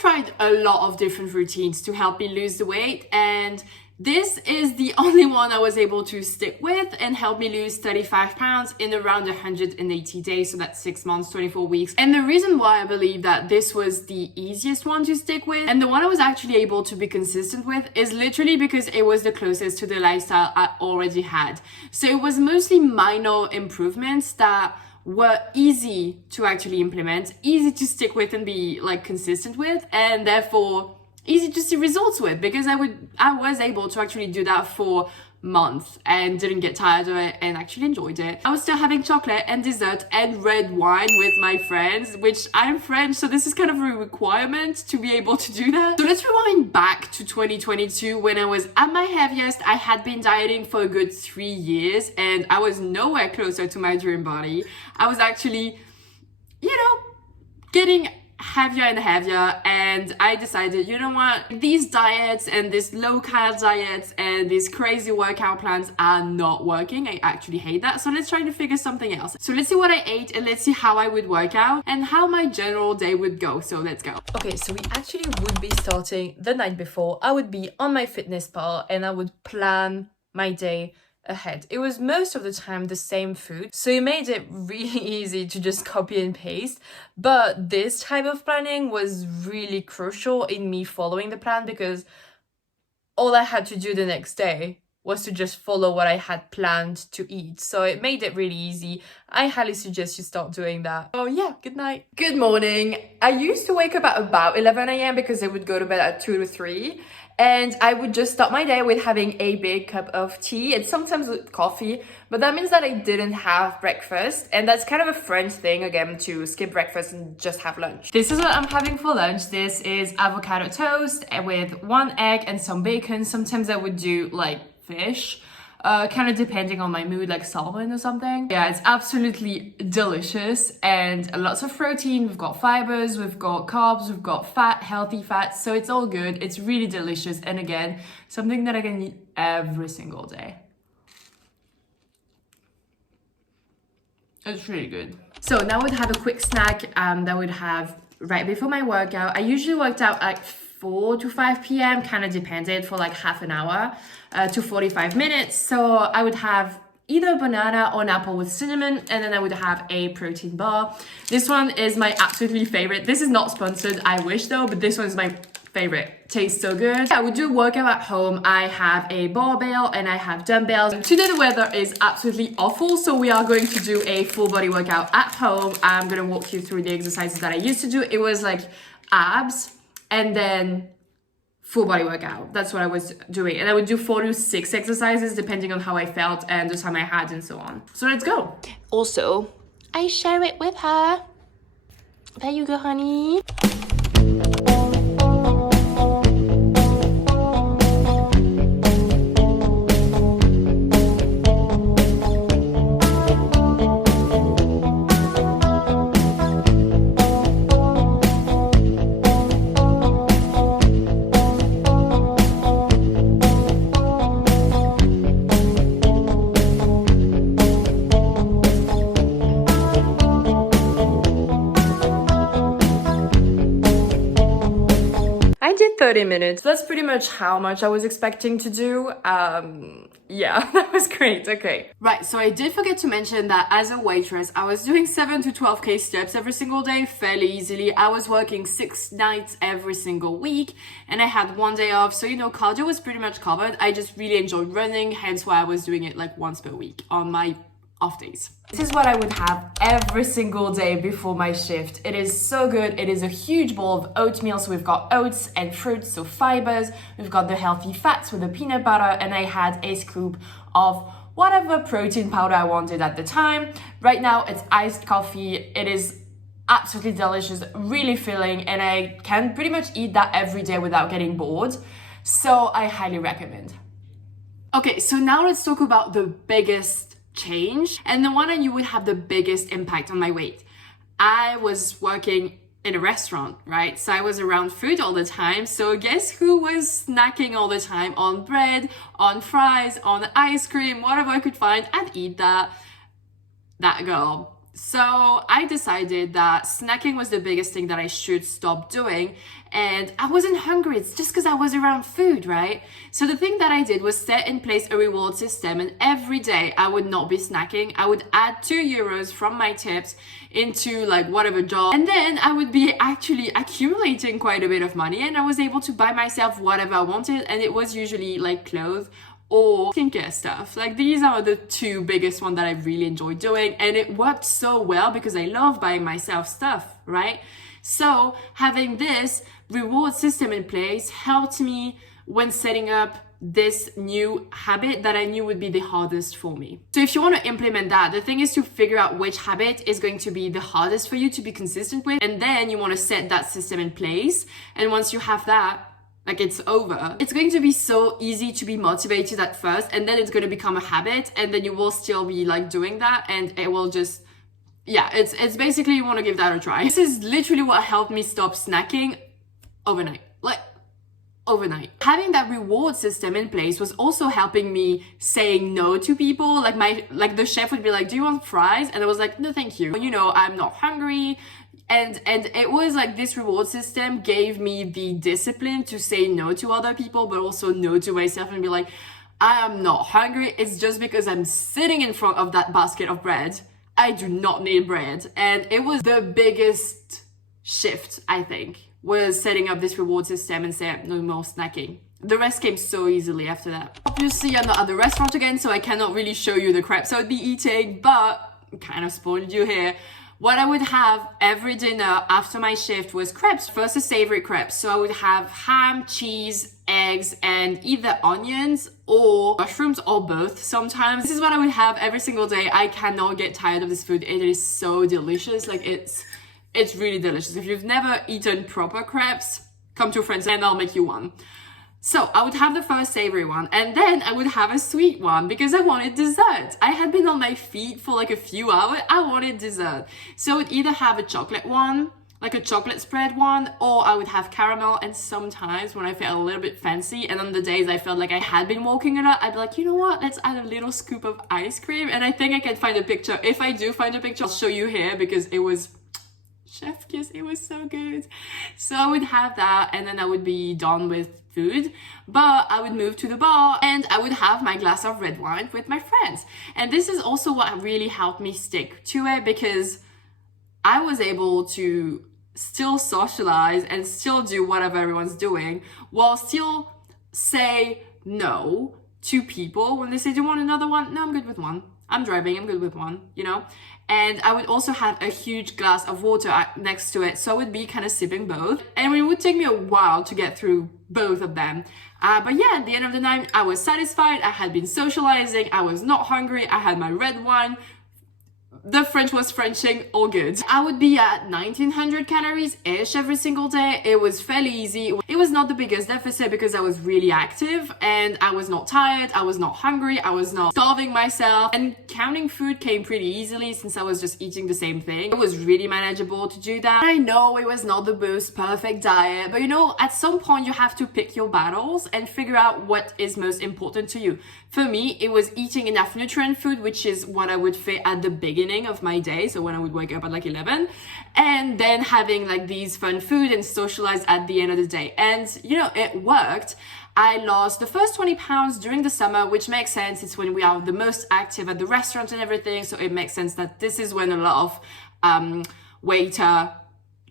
tried a lot of different routines to help me lose the weight, and this is the only one I was able to stick with and help me lose 35 pounds in around 180 days. So that's 6 months, 24 weeks. And the reason why I believe that this was the easiest one to stick with and the one I was actually able to be consistent with is literally because it was the closest to the lifestyle I already had. So it was mostly minor improvements that were easy to actually implement, easy to stick with and be like consistent with, and therefore easy to see results with, because I was able to actually do that for months and didn't get tired of it and actually enjoyed it. I was still having chocolate and dessert and red wine with my friends, which I'm French, so this is kind of a requirement to be able to do that. So let's rewind back to 2022 when I was at my heaviest. I had been dieting for a good 3 years and I was nowhere closer to my dream body. I was actually, getting heavier and heavier, and I decided, you know what, these diets and this low carb diets and these crazy workout plans are not working. I actually hate that, so let's try to figure something else. So let's see what I ate and let's see how I would work out and how my general day would go. So let's go. Okay, so we actually would be starting the night before. I would be on my fitness pal and I would plan my day ahead. It was most of the time the same food, so it made it really easy to just copy and paste. But this type of planning was really crucial in me following the plan, because all I had to do the next day was to just follow what I had planned to eat. So it made it really easy. I highly suggest you start doing that. Oh yeah, good night. Good morning. I used to wake up at about 11 a.m. because I would go to bed at 2 to 3. And I would just start my day with having a big cup of tea and sometimes with coffee. But that means that I didn't have breakfast. And that's kind of a French thing, again, to skip breakfast and just have lunch. This is what I'm having for lunch. This is avocado toast with 1 egg and some bacon. Sometimes I would do like fish, kind of depending on my mood, like salmon or something. Yeah, it's absolutely delicious and lots of protein. We've got fibers, we've got carbs, we've got fat, healthy fats, so it's all good. It's really delicious, and again, something that I can eat every single day. It's really good. So now I would have a quick snack that I would have right before my workout. I usually worked out at 4 to 5 p.m, kind of depended, for like half an hour to 45 minutes. So I would have either a banana or an apple with cinnamon, and then I would have a protein bar. This one is my absolutely favorite. This is not sponsored, I wish though, but this one is my favorite. Tastes so good. I would do a workout at home. I have a barbell and I have dumbbells. Today the weather is absolutely awful, so we are going to do a full body workout at home. I'm gonna walk you through the exercises that I used to do. It was like abs and then full body workout. That's what I was doing. And I would do 4 to 6 exercises depending on how I felt and the time I had and so on. So let's go. Also, I share it with her. There you go, honey. I did 30 minutes. That's pretty much how much I was expecting to do. Yeah, that was great. Okay. Right, so I did forget to mention that as a waitress, I was doing 7 to 12k steps every single day fairly easily. I was working 6 nights every single week and I had 1 day off. So, cardio was pretty much covered. I just really enjoyed running, hence why I was doing it like once per week on my off days. This is what I would have every single day before my shift. It is so good. It is a huge bowl of oatmeal. So we've got oats and fruits, so fibers. We've got the healthy fats with the peanut butter, and I had a scoop of whatever protein powder I wanted at the time. Right now it's iced coffee. It is absolutely delicious, really filling, and I can pretty much eat that every day without getting bored. So I highly recommend. Okay, so now let's talk about the biggest change and the one that you would have the biggest impact on my weight. I was working in a restaurant, right? So I was around food all the time. So guess who was snacking all the time on bread, on fries, on ice cream, whatever I could find, I'd eat that. That girl. So I decided that snacking was the biggest thing that I should stop doing. And I wasn't hungry. It's just because I was around food, right? So the thing that I did was set in place a reward system. And every day I would not be snacking. I would add €2 from my tips into like whatever job. And then I would be actually accumulating quite a bit of money. And I was able to buy myself whatever I wanted. And it was usually like clothes or skincare stuff. Like these are the two biggest ones that I really enjoy doing, and it worked so well because I love buying myself stuff, right? So having this reward system in place helped me when setting up this new habit that I knew would be the hardest for me. So if you want to implement that, the thing is to figure out which habit is going to be the hardest for you to be consistent with, and then you want to set that system in place. And once you have that, like it's over. It's going to be so easy to be motivated at first, and then it's going to become a habit, and then you will still be like doing that, and it will just, yeah, it's basically you want to give that a try. This is literally what helped me stop snacking overnight. Overnight. Having that reward system in place was also helping me saying no to people. Like the chef would be like, do you want fries? And I was like, no, thank you. You know, I'm not hungry. And it was like this reward system gave me the discipline to say no to other people, but also no to myself and be like, I am not hungry. It's just because I'm sitting in front of that basket of bread. I do not need bread. And it was the biggest shift, I think, was setting up this reward system and saying no more snacking. The rest came so easily after that. Obviously, I'm not at the restaurant again, so I cannot really show you the crepes I would be eating, but kind of spoiled you here. What I would have every dinner after my shift was crepes. First, a savory crepes. So I would have ham, cheese, eggs, and either onions or mushrooms or both sometimes. This is what I would have every single day. I cannot get tired of this food. It is so delicious. Like it's really delicious. If you've never eaten proper crepes, come to a friend's and I'll make you one. So I would have the first savory one, and then I would have a sweet one because I wanted dessert. I had been on my feet for like a few hours. I wanted dessert. So I would either have a chocolate one, like a chocolate spread one, or I would have caramel. And sometimes when I felt a little bit fancy, and on the days I felt like I had been walking a lot, I'd be like, you know what, let's add a little scoop of ice cream. And I think I can find a picture. If I do find a picture, I'll show you here because it was chef kiss. It was so good. So I would have that, and then I would be done with food, but I would move to the bar and I would have my glass of red wine with my friends. And this is also what really helped me stick to it, because I was able to still socialize and still do whatever everyone's doing while still say no to people when they say, do you want another one? No, I'm good with one. I'm driving, I'm good with one, you know? And I would also have a huge glass of water next to it, so I would be kind of sipping both. And it would take me a while to get through both of them. But yeah, at the end of the night, I was satisfied. I had been socializing. I was not hungry. I had my red wine. The French was Frenching, all good. I would be at 1900 calories-ish every single day. It was fairly easy. It was not the biggest deficit because I was really active and I was not tired. I was not hungry. I was not starving myself. And counting food came pretty easily since I was just eating the same thing. It was really manageable to do that. I know it was not the most perfect diet, but you know, at some point you have to pick your battles and figure out what is most important to you. For me, it was eating enough nutrient food, which is what I would fit at the beginning of my day, so when I would wake up at like 11, and then having like these fun food and socialize at the end of the day. And you know, it worked. I lost the first 20 pounds during the summer, which makes sense. It's when we are the most active at the restaurant and everything, so it makes sense that this is when a lot of waiter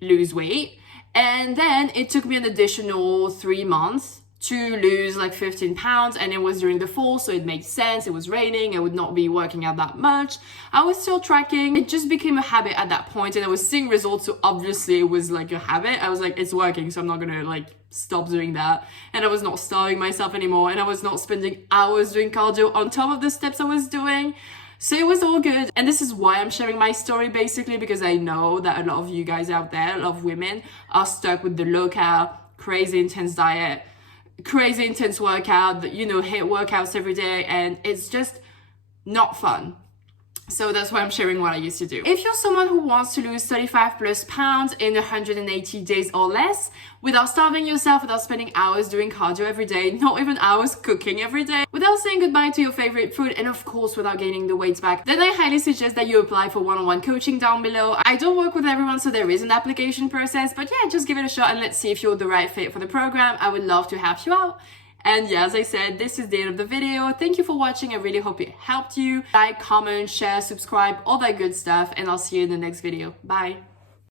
lose weight. And then it took me an additional 3 months to lose like 15 pounds, and it was during the fall, so it made sense. It was raining, I would not be working out that much. I was still tracking. It just became a habit at that point, and I was seeing results, so obviously it was like a habit. I was like, it's working, so I'm not gonna like stop doing that. And I was not starving myself anymore, and I was not spending hours doing cardio on top of the steps I was doing. So it was all good. And this is why I'm sharing my story, basically, because I know that a lot of you guys out there, a lot of women, are stuck with the low-cal, crazy intense diet, crazy intense workout, you know, hit workouts every day, and it's just not fun. So that's why I'm sharing what I used to do. If you're someone who wants to lose 35 plus pounds in 180 days or less, without starving yourself, without spending hours doing cardio every day, not even hours cooking every day, without saying goodbye to your favorite food, and of course without gaining the weight back, then I highly suggest that you apply for one-on-one coaching down below. I don't work with everyone, so there is an application process, but yeah, just give it a shot and let's see if you're the right fit for the program. I would love to help you out. And yeah, as I said, this is the end of the video. Thank you for watching. I really hope it helped you. Like, comment, share, subscribe, all that good stuff. And I'll see you in the next video. Bye.